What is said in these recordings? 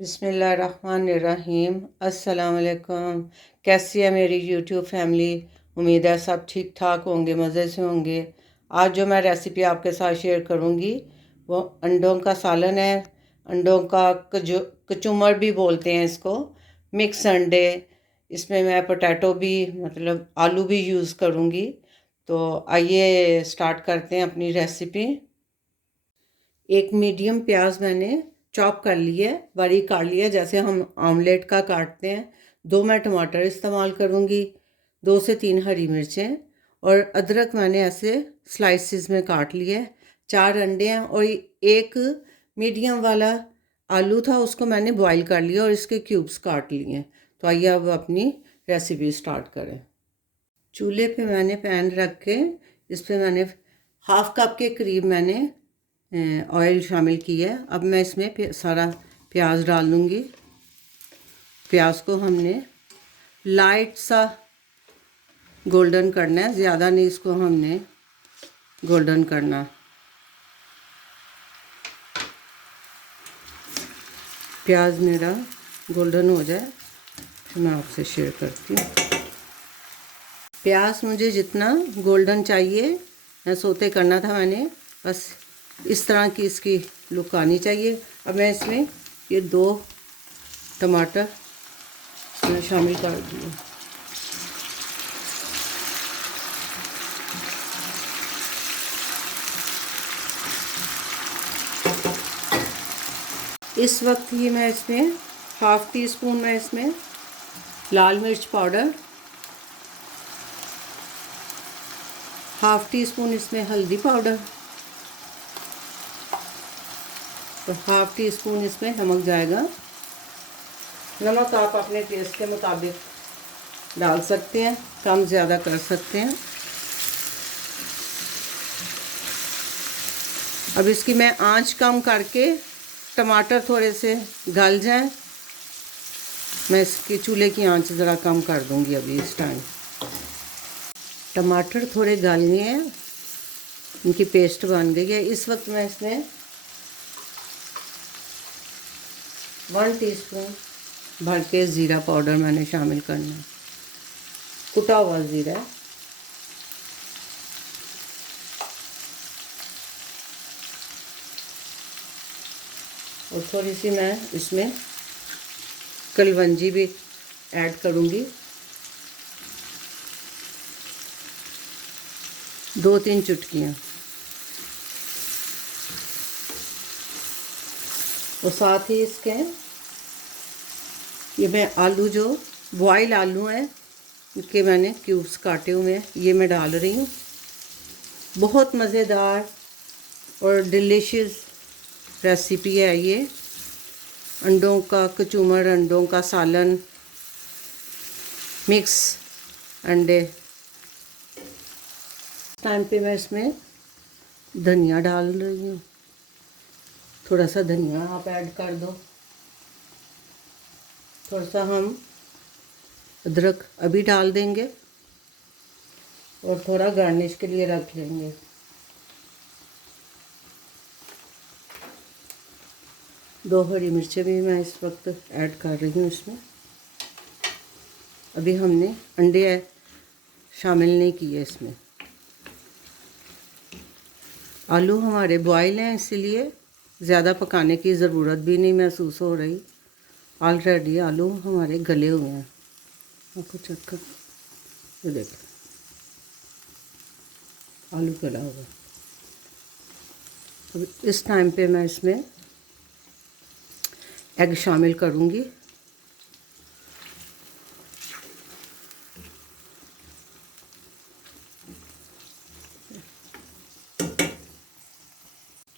बिस्मिल्लाहिर्रहमानिर्रहीम। अस्सलाम वालेकुम। कैसी है मेरी यूट्यूब फैमिली? उम्मीद है सब ठीक ठाक होंगे, मज़े से होंगे। आज जो मैं रेसिपी आपके साथ शेयर करूंगी वो अंडों का सालन है। अंडों का कचूमर भी बोलते हैं इसको, मिक्स अंडे। इसमें मैं पोटैटो भी मतलब आलू भी यूज़ करूंगी। तो आइए स्टार्ट करते हैं अपनी रेसिपी। एक मीडियम प्याज मैंने चॉप कर लिया है, बारीक काट लिया जैसे हम ऑमलेट का काटते हैं। 2 मैं टमाटर इस्तेमाल करूँगी, 2 से 3 हरी मिर्चें और अदरक मैंने ऐसे स्लाइसिस में काट लिया है। 4 अंडे हैं और एक मीडियम वाला आलू था, उसको मैंने बॉईल कर लिया और इसके क्यूब्स काट लिए हैं। तो आइए अब अपनी रेसिपी स्टार्ट करें। चूल्हे पे मैंने पैन रख के इस पर मैंने हाफ़ कप के करीब मैंने ऑयल शामिल किया है। अब मैं इसमें सारा प्याज डाल दूँगी। प्याज को हमने लाइट सा गोल्डन करना है, ज़्यादा नहीं इसको हमने गोल्डन करना। प्याज मेरा गोल्डन हो जाए तो मैं आपसे शेयर करती हूँ। प्याज मुझे जितना गोल्डन चाहिए मैं सोते करना था, मैंने बस इस तरह की इसकी लुक आनी चाहिए। अब मैं इसमें ये 2 टमाटर इसमें शामिल कर दिए। इस वक्त ही मैं इसमें हाफ़ टी स्पून मैं इसमें लाल मिर्च पाउडर, हाफ़ टी स्पून इसमें हल्दी पाउडर और हाफ़ टी स्पून इसमें नमक जाएगा। नमक आप अपने टेस्ट के मुताबिक डाल सकते हैं, कम ज़्यादा कर सकते हैं। अब इसकी मैं आंच कम करके टमाटर थोड़े से गल जाएं, मैं इसकी चूल्हे की आंच ज़रा कम कर दूंगी अभी इस टाइम। टमाटर थोड़े गल गए हैं, इनकी पेस्ट बन गई है। इस वक्त मैं इसमें 1 टीस्पून भर के ज़ीरा पाउडर मैंने शामिल करना है, कुटा हुआ ज़ीरा। और थोड़ी सी मैं इसमें कलवंजी भी ऐड करूँगी, 2-3 चुटकियाँ। और साथ ही इसके ये मैं आलू जो बॉयल आलू हैं इनके मैंने क्यूब्स काटे हुए हैं, ये मैं डाल रही हूँ। बहुत मज़ेदार और डिलीशियस रेसिपी है ये, अंडों का कचूमर, अंडों का सालन, मिक्स अंडे। टाइम पे मैं इसमें धनिया डाल रही हूँ, थोड़ा सा धनिया आप ऐड कर दो। थोड़ा सा हम अदरक अभी डाल देंगे और थोड़ा गार्निश के लिए रख लेंगे। दो हरी मिर्चें भी मैं इस वक्त ऐड कर रही हूँ इसमें। अभी हमने अंडे शामिल नहीं किए इसमें। आलू हमारे बॉयल हैं, इसलिए ज़्यादा पकाने की ज़रूरत भी नहीं महसूस हो रही। ऑलरेडी आलू हमारे गले हुए हैं, आपको चेक कर, ये देखें आलू गला हुआ। अब इस टाइम पे मैं इसमें एग शामिल करूँगी।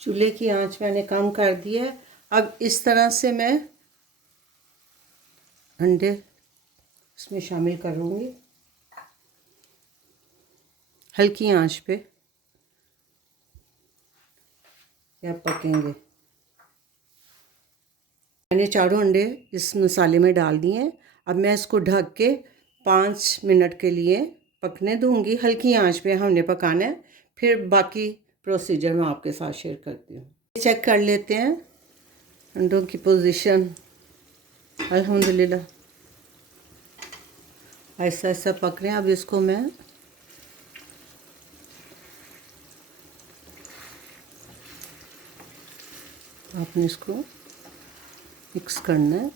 चूल्हे की आंच मैंने कम कर दी है। अब इस तरह से मैं अंडे इसमें शामिल करूँगी, हल्की आंच पे या पकेंगे। मैंने चारों अंडे इस मसाले में डाल दिए हैं। अब मैं इसको ढक के 5 मिनट के लिए पकने दूंगी। हल्की आंच पे हमने पकाना है, फिर बाकी प्रोसीजर मैं आपके साथ शेयर करती हूँ। चेक कर लेते हैं अंडों की पोजीशन अल्हम्दुलिल्लाह ऐसा ऐसा पक रहे हैं। अब इसको मैं आपने इसको मिक्स करना है।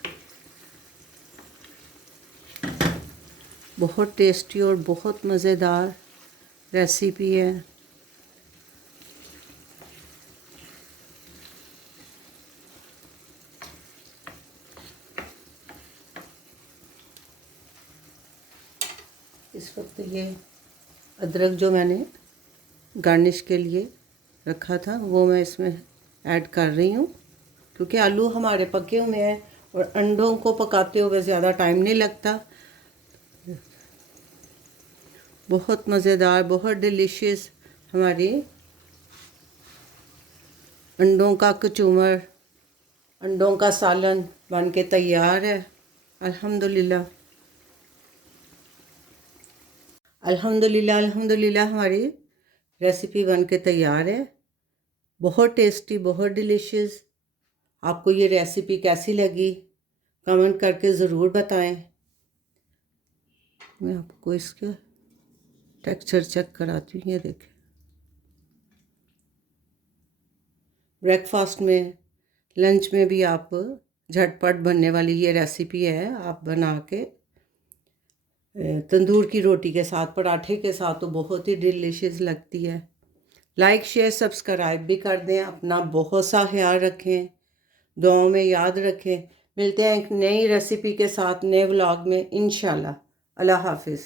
बहुत टेस्टी और बहुत मज़ेदार रेसिपी है। इस वक्त ये अदरक जो मैंने गार्निश के लिए रखा था वो मैं इसमें ऐड कर रही हूँ, क्योंकि आलू हमारे पके हुए हैं और अंडों को पकाते हुए ज़्यादा टाइम नहीं लगता। बहुत मज़ेदार, बहुत डिलीशियस हमारी अंडों का कचूमर, अंडों का सालन बन के तैयार है। अल्हम्दुलिल्लाह अल्हम्दुलिल्लाह अल्हम्दुलिल्लाह हमारी रेसिपी बन के तैयार है। बहुत टेस्टी, बहुत डिलीशियस। आपको ये रेसिपी कैसी लगी कमेंट करके ज़रूर बताएं। मैं आपको इसका टेक्सचर चेक कराती हूँ। ये देखें, ब्रेकफास्ट में, लंच में भी आप झटपट बनने वाली ये रेसिपी है। आप बना के तंदूर की रोटी के साथ, पराठे के साथ तो बहुत ही डिलीशियस लगती है। लाइक शेयर सब्सक्राइब भी कर दें। अपना बहुत सा ख्याल रखें, दुआओं में याद रखें। मिलते हैं एक नई रेसिपी के साथ नए व्लॉग में इंशाल्लाह। अल्लाह हाफिज़।